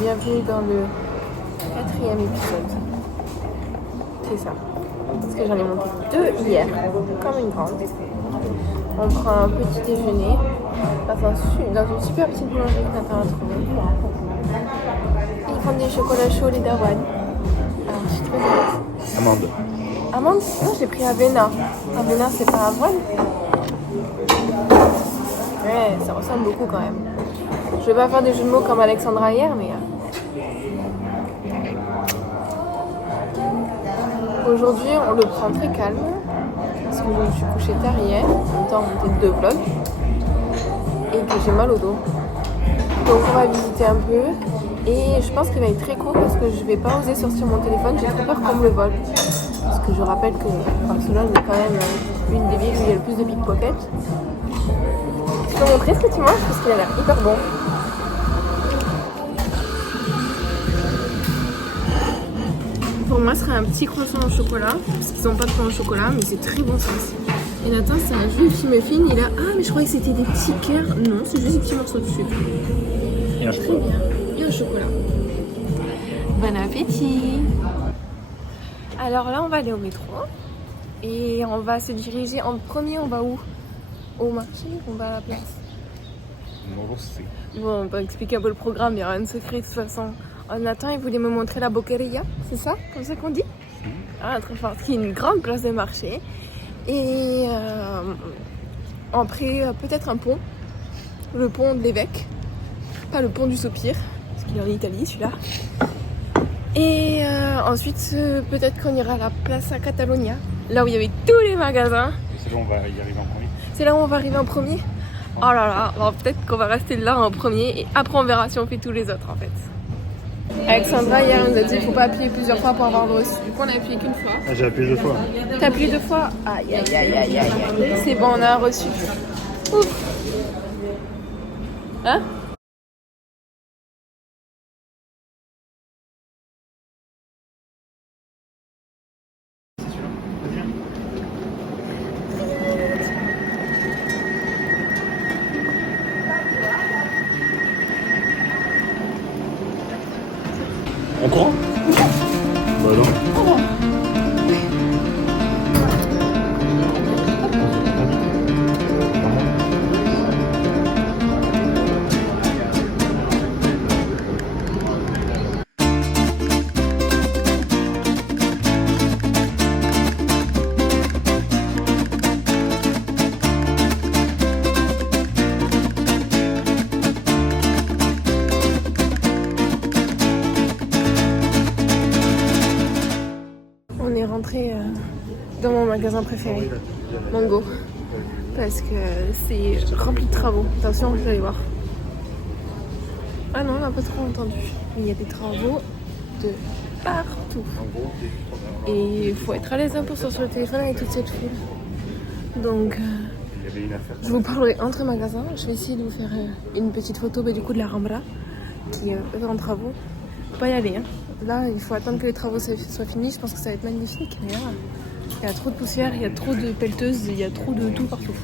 Bienvenue dans le 4e épisode. C'est ça. Parce que j'en ai monté 2 hier, comme une grande. On prend un petit déjeuner dans une super petite boulangerie que Nathan a trouvée. Ils font des chocolats chauds, les d'avoine. Alors, je suis trop heureuse. Amande. Amande? Non, j'ai pris Avena. Avena, c'est pas avoine? Ouais, ça ressemble beaucoup quand même. Je vais pas faire des jeux de mots comme Alexandra hier, mais... Aujourd'hui, on le prend très calme. Parce que je me suis couchée tard hier, en même temps monter 2 vlogs. Et que j'ai mal au dos. Donc on va visiter un peu. Et je pense qu'il va être très court parce que je vais pas oser sortir mon téléphone. J'ai trop peur qu'on me le vole. Parce que je rappelle que Barcelone est quand même une des villes où il y a le plus de pickpockets. Tu peux montrer ce que tu manges parce qu'il a l'air hyper bon. Pour moi, ce serait un petit croissant au chocolat, parce qu'ils n'ont pas de pain au chocolat, mais c'est très bon ça aussi. Et Nathan, c'est un jus qui me fine, il a... Ah, mais je croyais que c'était des petits cœurs. Non, c'est juste des petits morceaux de sucre. Et un chocolat. Très bien. Et un chocolat. Bon appétit. Alors là, on va aller au métro. Et on va se diriger en premier, on va où? Au marché ou on va à la place? Non, c'est... Bon, on va expliquer un peu le programme, il n'y a rien de secret de toute façon. Nathan, il voulait me montrer la Boqueria, c'est ça? Comme ça qu'on dit? Ah, très fort. Qui est une grande place de marché. Et après, peut-être un pont. Le pont de l'évêque. Pas le pont du Soupir, parce qu'il est en Italie, celui-là. Et ensuite, peut-être qu'on ira à la Plaza Catalunya, là où il y avait tous les magasins. C'est là où on va y arriver en premier. C'est là où on va arriver en premier? Oh là là, alors peut-être qu'on va rester là en premier et après on verra si on fait tous les autres en fait. Alexandra hier nous a dit qu'il ne faut pas appuyer plusieurs fois pour avoir le reçu. Du coup on a appuyé qu'une fois. Ah, j'ai appuyé 2 fois. T'as appuyé 2 fois? Aïe aïe aïe aïe aïe. C'est bon, on a un reçu. Ouf. Hein? En courant? Bah non. On est rentré dans mon magasin préféré, Mango, parce que c'est rempli de travaux. Attention, vous allez voir. Ah non, on n'a pas trop entendu. Mais il y a des travaux de partout. Et il faut être à l'aise pour sortir le téléphone avec toute cette foule. Donc, je vous parlerai entre magasins. Je vais essayer de vous faire une petite photo du coup de la Rambla qui est en travaux. Faut pas y aller, hein. Là, il faut attendre que les travaux soient finis. Je pense que ça va être magnifique. Mais là, il y a trop de poussière, il y a trop de pelleteuses, il y a trop de tout partout.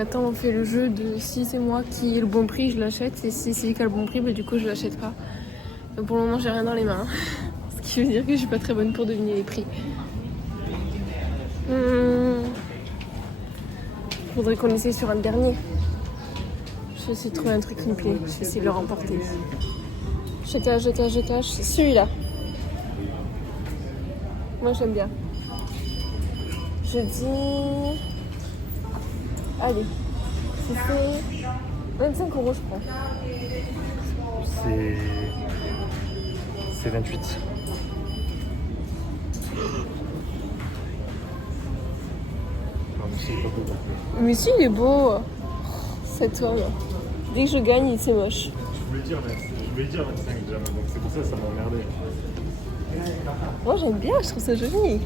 Maintenant, on fait le jeu de si c'est moi qui ai le bon prix, je l'achète. Et si c'est lui qui a le bon prix, bah, du coup, je l'achète pas. Donc, pour le moment, j'ai rien dans les mains. Ce qui veut dire que je suis pas très bonne pour deviner les prix. Faudrait qu'on essaye sur un dernier. Je vais essayer de trouver un truc qui me plaît. Je vais essayer de le remporter. Je tâche. C'est celui-là. Moi, j'aime bien. Je dis... Allez. Si c'est 25 €, je prends. C'est 28. Mais si, il est beau. Cet homme. Dès que je gagne, c'est moche. Je voulais dire 25 déjà, donc c'est pour ça que ça m'a emmerdé. Moi, j'aime bien, je trouve ça joli.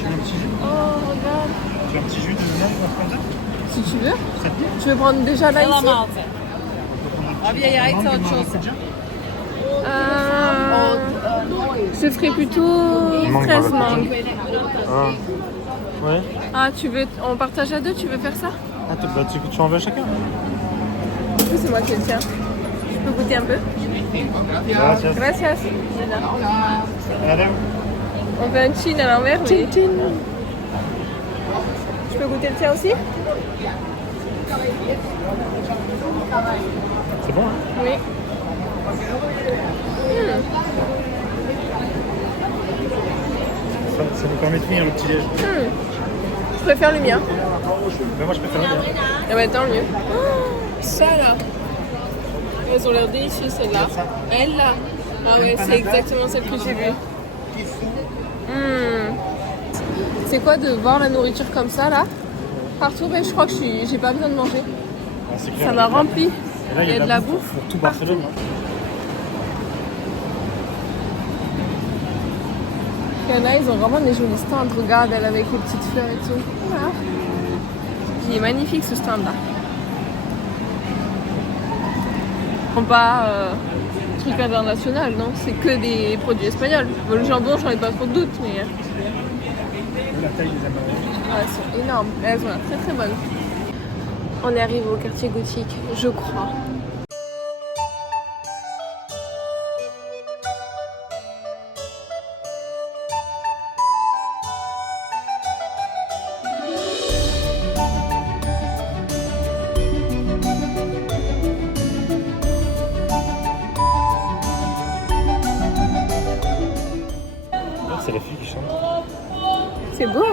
Tu veux un petit jus? Oh, regarde. Tu veux un petit jus de mangue ou un truc comme ça? Si tu veux. Très bien. Tu veux prendre déjà là ici? Je ferais plutôt fraise mangue. Ah. Ouais. Ah, tu veux, on partage à deux, tu veux faire ça? Ah, tu en veux à chacun? Du coup, c'est moi qui le tiens. Je peux goûter un peu? Gracias. Gracias. Allez. On fait un chin à l'envers, mais... Je peux goûter le tien aussi? C'est bon, hein? Oui. Ça nous permet de finir le petit-déj. Je préfère le mien. Mais moi, je préfère le mien. Ah bah tant mieux. Ça là. Elles ont l'air délicieuses celles-là. Elle là. Ah ouais, c'est exactement celle que j'ai vue. C'est quoi de voir la nourriture comme ça là? Partout, ben, je crois que j'ai pas besoin de manger. Ah, c'est clair. Ça m'a rempli. Et là, Il y a de la bouffe. pour tout Barcelone. Hein. Il y en a, ils ont vraiment des jolis stands. Regarde, elle avec les petites fleurs et tout. Voilà. Il est magnifique ce stand là. Pas truc international, non? C'est que des produits espagnols. Bon, le jambon, j'en ai pas trop de doute, mais. La taille des amandes. Ah, elles sont énormes. Elles ont l'air très très bonnes. On est arrivé au quartier gothique, je crois. C'est la fille qui chante. C'est beau.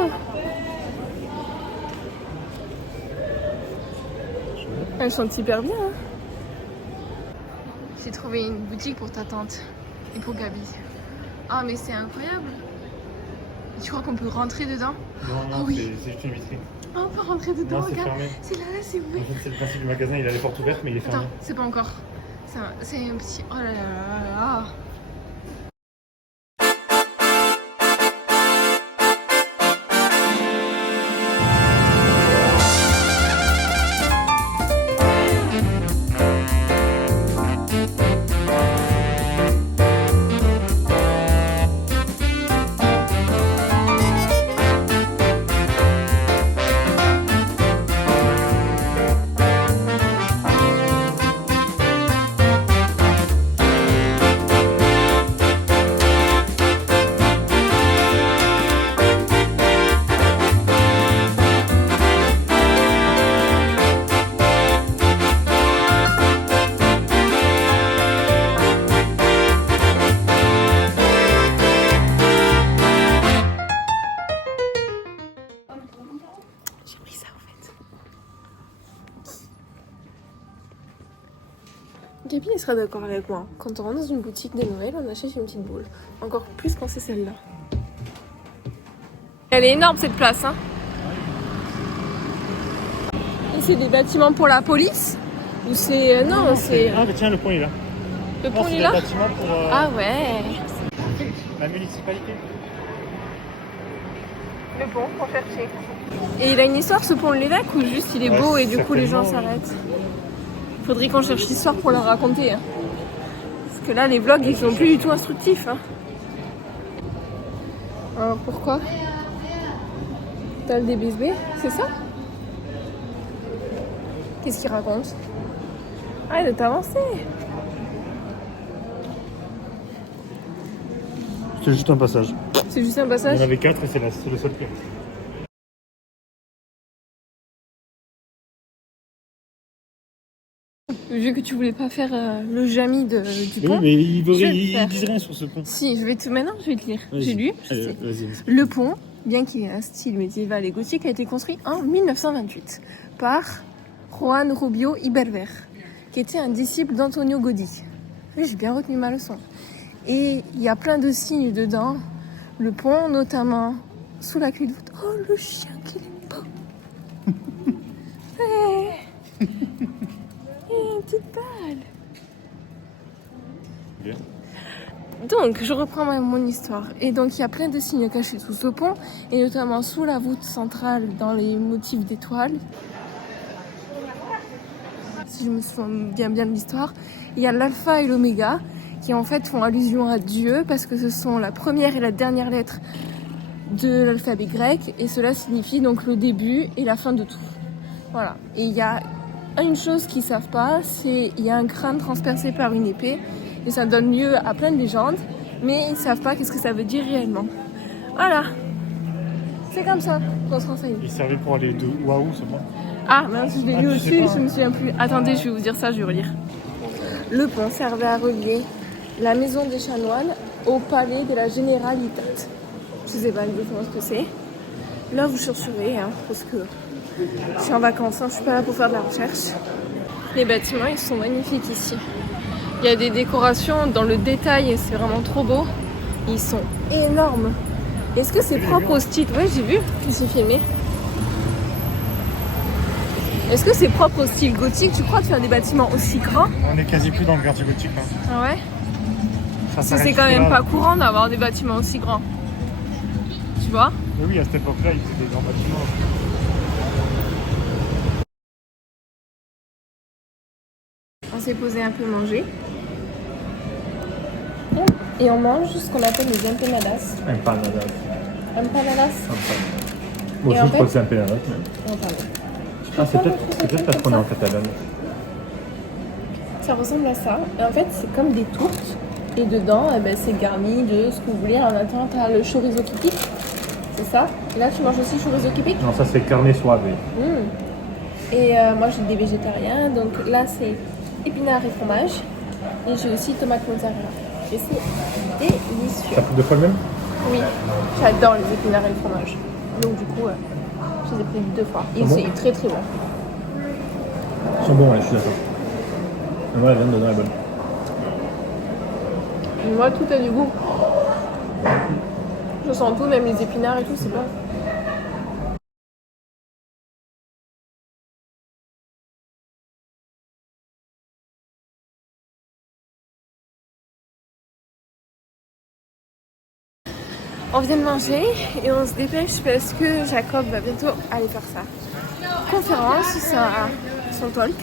Elle chante hyper bien. Hein. J'ai trouvé une boutique pour ta tante et pour Gabi. Ah mais c'est incroyable. Et tu crois qu'on peut rentrer dedans? Non, Ah oui. c'est juste une vitrine. Ah, on peut rentrer dedans, Non, c'est regarde. fermé. C'est là, c'est ouvert. En fait, c'est le principe du magasin, il a les portes ouvertes, mais il est fermé. Attends, c'est pas encore. C'est un petit... Oh là là là là. J'ai pris ça en fait. Gabi, elle sera d'accord avec moi. Quand on rentre dans une boutique de Noël, on achète une petite boule. Encore plus quand c'est celle-là. Elle est énorme cette place, hein. Et c'est des bâtiments pour la police? Ou c'est... non, c'est... Ah, mais tiens, le pont est là. Le pont Non, est c'est là? des bâtiments pour Ah ouais. la municipalité. Le pont qu'on cherchait. Et il a une histoire ce pont de l'évêque ou juste il est beau et du coup les gens s'arrêtent? Faudrait qu'on cherche l'histoire pour leur raconter. Hein. Parce que là les vlogs ils sont plus du tout instructifs. Hein. Alors pourquoi? T'as le DBSB, c'est ça? Qu'est-ce qu'il raconte? Ah, il est avancé. C'est juste un passage. C'est juste un Il passage. y en avait 4 et c'est le seul pire. Vu que tu voulais pas faire le jamy du pont. Oui, mais je vais le ils faire. disent rien sur ce pont. Si, maintenant je vais te lire. Vas-y. J'ai lu. je Allez, sais. vas-y. Le pont, bien qu'il ait un style médiéval et gothique, a été construit en 1928 par Juan Rubio y Berber, qui était un disciple d'Antonio Gaudí. Oui, j'ai bien retenu ma leçon. Et il y a plein de signes dedans. Le pont, notamment sous la clé de voûte. Oh, le chien qu'il est beau. Hey. Hey, une petite balle. Bien. Donc, je reprends mon histoire. Et donc, il y a plein de signes cachés sous ce pont, et notamment sous la voûte centrale dans les motifs d'étoiles. Si je me souviens bien de l'histoire, il y a l'alpha et l'oméga, qui en fait font allusion à Dieu, parce que ce sont la première et la dernière lettre de l'alphabet grec, et cela signifie donc le début et la fin de tout. Voilà. Et il y a une chose qu'ils savent pas, c'est qu'il y a un crâne transpercé par une épée, et ça donne lieu à plein de légendes, mais ils savent pas qu'est-ce que ça veut dire réellement. Voilà. C'est comme ça qu'on se renseigne. Il servait pour aller de Waouh, c'est bon. Ah mince, je l'ai lu aussi, je me souviens plus. Attendez, je vais vous dire ça, je vais relire. Le pont servait à relier la maison des chanoines au palais de la Généralitat. Je sais pas exactement ce que c'est. Là, vous chercherez, hein, parce que je suis en vacances, hein, je suis pas là pour faire de la recherche. Les bâtiments, ils sont magnifiques ici. Il y a des décorations dans le détail et c'est vraiment trop beau. Ils sont énormes. Est-ce que c'est propre au style? Ouais, j'ai vu, je me suis filmé. Est-ce que c'est propre au style gothique, tu crois, de faire des bâtiments aussi grands? On est quasi plus dans le quartier gothique. Hein. Ah ouais? Parce que c'est quand même pas courant d'avoir des bâtiments aussi grands. Tu vois? Mais oui, à cette époque-là, ils faisaient des grands bâtiments. On s'est posé un peu manger. Et on mange ce qu'on appelle les empanadas. Empanadas. Empanadas. Moi Et aussi, en je crois fait- que c'est empanadas. Non, pardon. Ah, c'est peut-être parce qu'on est en Catalogne. Ça ressemble à ça. Et en fait, c'est comme des tourtes. Et dedans, eh ben, c'est garni de ce que vous voulez. En attendant, t'as le chorizo qui pique. C'est ça. Et là, tu manges aussi chorizo qui pique. Non, ça c'est carne suave. Et moi, j'ai des végétariens. Donc là, c'est épinards et fromage. Et j'ai aussi tomate mozzarella. Et c'est délicieux. Ça coûte deux fois le même? Oui, j'adore les épinards et le fromage. Donc du coup, je les ai pris 2 fois. Et Ah bon c'est très très bon. Ils sont bons, ouais, je suis d'accord. Mais moi, la viande dedans est bonne. Et moi, tout a du goût. Je sens tout, même les épinards et tout, c'est bon. On vient de manger et on se dépêche parce que Jacob va bientôt aller faire sa conférence, son talk.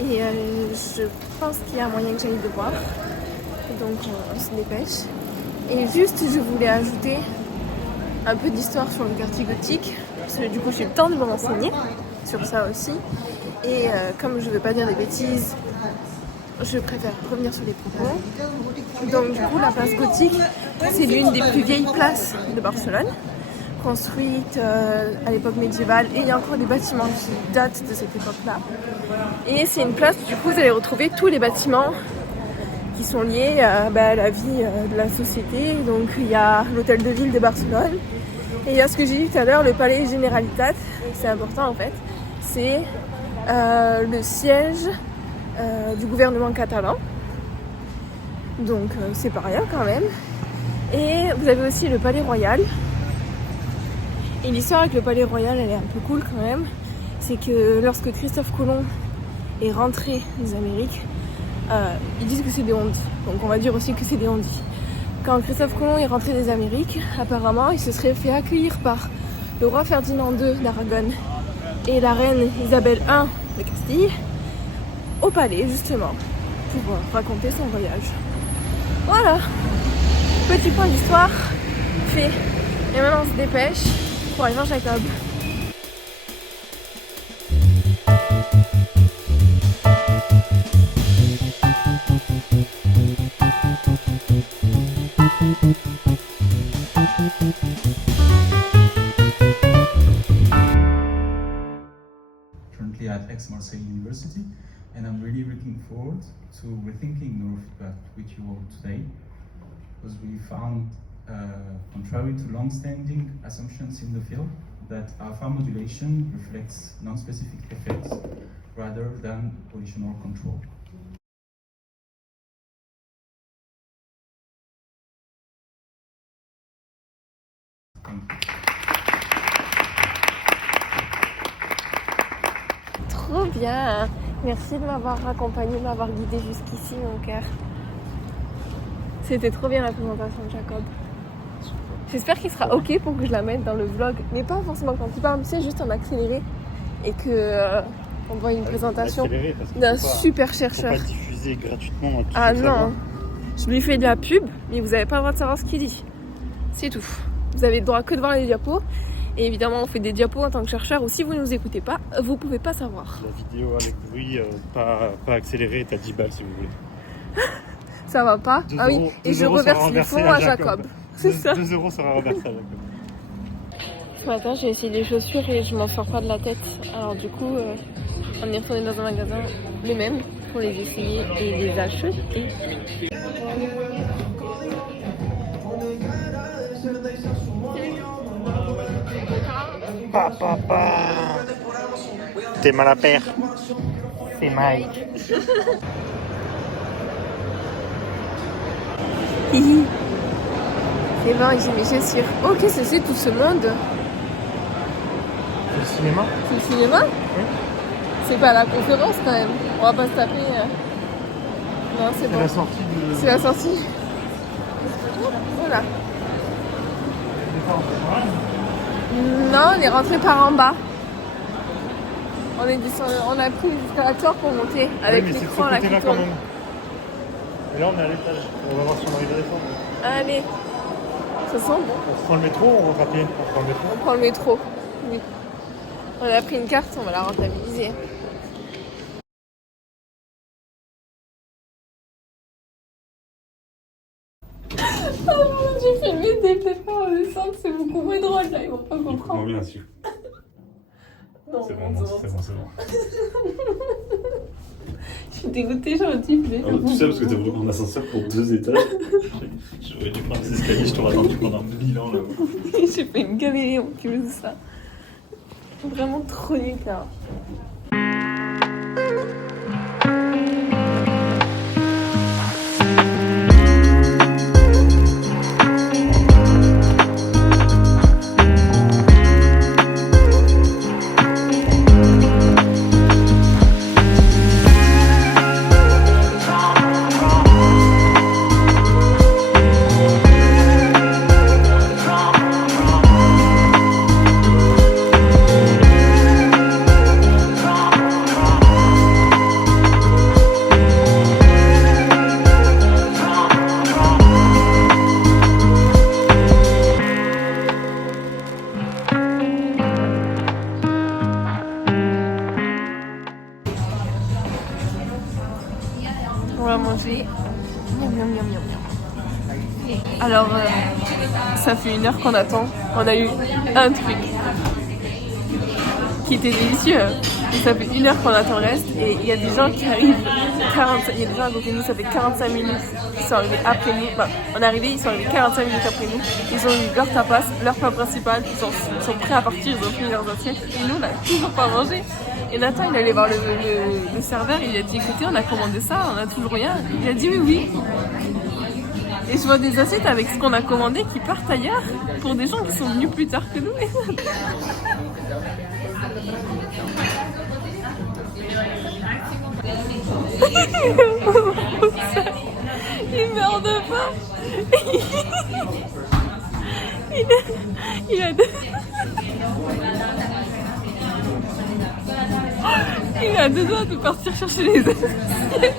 Et je pense qu'il y a moyen que j'aille le voir. Donc on se dépêche. Et juste, je voulais ajouter un peu d'histoire sur le quartier gothique. Parce que du coup, j'ai eu le temps de me renseigner sur ça aussi. Et comme je ne veux pas dire des bêtises, je préfère revenir sur les propos. Donc du coup, la place gothique, c'est l'une des plus vieilles places de Barcelone, construite à l'époque médiévale, et il y a encore des bâtiments qui datent de cette époque-là. Et c'est une place où du coup, vous allez retrouver tous les bâtiments qui sont liés à la vie de la société. Donc il y a l'hôtel de ville de Barcelone, et il y a ce que j'ai dit tout à l'heure, le palais Généralitat. C'est important en fait, c'est le siège du gouvernement catalan. Donc c'est pas rien quand même. Et vous avez aussi le palais royal. Et l'histoire avec le palais royal, elle est un peu cool quand même. C'est que lorsque Christophe Colomb est rentré des Amériques, ils disent que c'est des on-dit. Donc on va dire aussi que c'est des on-dit. Quand Christophe Colomb est rentré des Amériques, apparemment il se serait fait accueillir par le roi Ferdinand II d'Aragon et la reine Isabelle I de Castille au palais justement pour raconter son voyage. Voilà, petit point d'histoire fait. Et maintenant on se dépêche pour aller voir Jacob. Currently at Aix-Marseille University, and I'm really looking forward to rethinking neurofeedback with you all today, because we found, contrary to long-standing assumptions in the field, that alpha modulation reflects non-specific effects rather than positional control. Thank you. Trop bien. Merci de m'avoir accompagné, de m'avoir guidé jusqu'ici, mon cœur. C'était trop bien la présentation de Jacob. J'espère qu'il sera ok pour que je la mette dans le vlog, mais pas forcément quand il parle, tu sais, juste en accéléré et que on voit une présentation d'un super chercheur. Faut pas diffuser gratuitement. Ah non, je lui fais de la pub, mais vous n'avez pas le droit de savoir ce qu'il dit. C'est tout. Vous avez le droit que de voir les diapos. Et évidemment, on fait des diapos en tant que chercheur, ou si vous ne nous écoutez pas, vous pouvez pas savoir. La vidéo avec bruit, pas accéléré, t'as 10 balles si vous voulez. Ça va pas? Ah oui, et je reverse les fonds à Jacob. C'est ça. 2 € sera reversé à Jacob. Ce matin, j'ai essayé des chaussures et je m'en sors pas de la tête. Alors du coup, on est retourné dans un magasin, les mêmes, pour les essayer et les acheter. Papa, t'es mal à paire. C'est Mike. Hihi. C'est bon, j'ai mes chaussures. Oh, qu'est-ce que c'est tout ce monde? C'est le cinéma? C'est le cinéma? Oui. C'est pas la conférence quand même. On va pas se taper. Non, c'est bon. La sortie de... C'est la sortie. Voilà. Non, on est rentré par en bas. On a pris les escalators pour monter avec oui, mais l'écran là qui quand tourne. même. Et là on est à l'étage. On va voir si on arrive à descendre. Allez. Ça sent bon. On prend le métro ou on rentre à pied? On prend le métro. On prend le métro. Oui. On a pris une carte, on va la rentabiliser. Oh mon Dieu, filmer des pépins en descente, c'est beaucoup moins drôle là, ils vont pas comprendre. bien sûr. Non, C'est bon. Je suis dégoûtée, j'aurais dû filmer. Tout ça parce que t'as voulu prendre l'ascenseur pour 2 étages. J'aurais dû prendre les escaliers, je t'aurais attendu pendant 1000 ans là-bas. J'ai fait une galérie en plus de ça. Vraiment trop nul là. On va manger. Miam, miam, miam, miam, miam. Alors, ça fait 1 heure qu'on attend. On a eu un truc qui était délicieux. Et ça fait 1 heure qu'on attend le reste. Et il y a des gens qui arrivent. Il y a des gens à côté de nous, ça fait 45 minutes qu'ils sont arrivés après nous. Enfin, on est arrivés, ils sont arrivés 45 minutes après nous. Ils ont eu leur tapas, leur plat principal. Ils sont prêts à partir, ils ont fini leurs assiettes. Et nous, on n'a toujours pas mangé. Et Nathan, il allait voir le serveur, il a dit écoutez, on a commandé ça, on a toujours rien. Il a dit oui. Et je vois des assiettes avec ce qu'on a commandé qui partent ailleurs pour des gens qui sont venus plus tard que nous. Il meurt de faim. Il a il a 2 doigts de partir chercher les assiettes.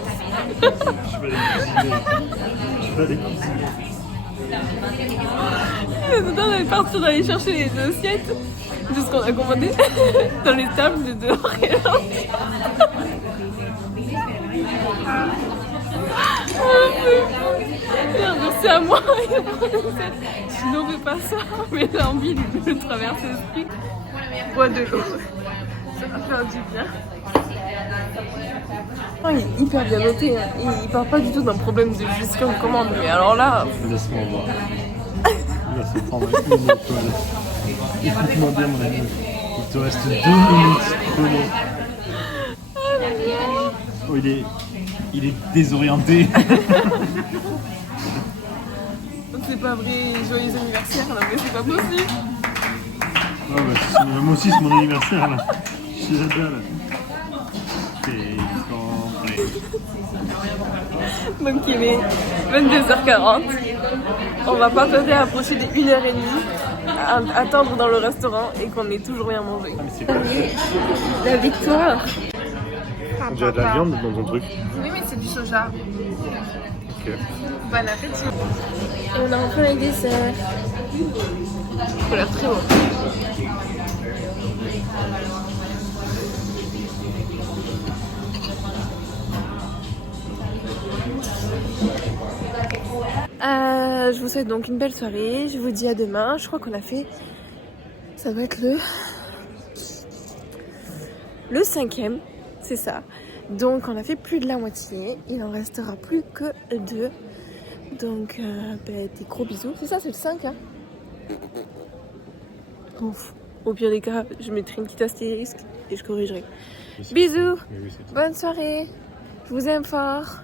Je vais aller cuisiner. Il a 2 doigts de partir d'aller chercher les assiettes de ce qu'on a commandé dans les tables de dehors et là. C'est à moi. Je n'aurais pas ça, mais j'ai envie de traverser ce truc. Bois de l'eau. Ça va faire du bien. Oh, il est hyper bien noté. Hein. Il parle pas du tout d'un problème de gestion de commande. Mais alors là. Laisse-moi voir. Il va se prendre une étoile. Écoute-moi bien, mon ami. Il te reste 2 minutes. Prenez. Oh, il est désorienté. C'est pas vrai, joyeux anniversaire là, mais c'est pas possible. Oh, bah, moi aussi c'est mon anniversaire là. Je suis là-dedans là. C'est complet. Donc il est 22h40. On va pas tarder à approcher des 1h30 à attendre dans le restaurant et qu'on n'ait toujours rien mangé. La victoire. On dirait de la viande dans ton truc. Oui mais c'est du soja. Ok. Bon appétit. On a enfin les desserts. Ça a l'air très bon. Je vous souhaite donc une belle soirée. Je vous dis à demain. Je crois qu'on a fait... Ça doit être le 5e. C'est ça. Donc on a fait plus de la moitié. Il en restera plus que 2. Donc des gros bisous. C'est ça, c'est le 5 hein. Ouf. Au pire des cas, je mettrai une petite astérisque et je corrigerai. Bisous. Mais oui, c'est tout. Bonne soirée. Je vous aime fort.